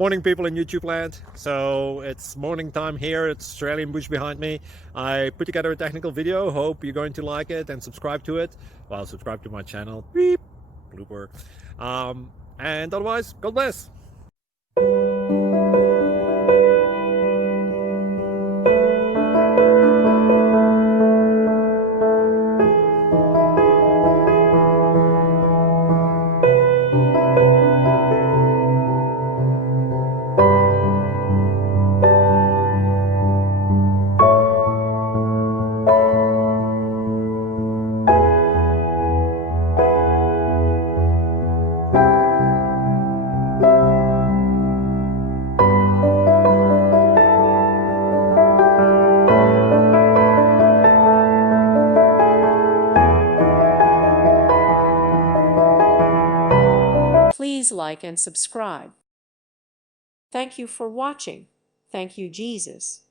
Morning, people in YouTube land. So it's morning time here. It's Australian bush behind me. I put together a technical video. Hope you're going to like it and subscribe to it. Well, subscribe to my channel. Beep. Blooper. And otherwise, God bless. Please like and subscribe. Thank you for watching. Thank you, Jesus.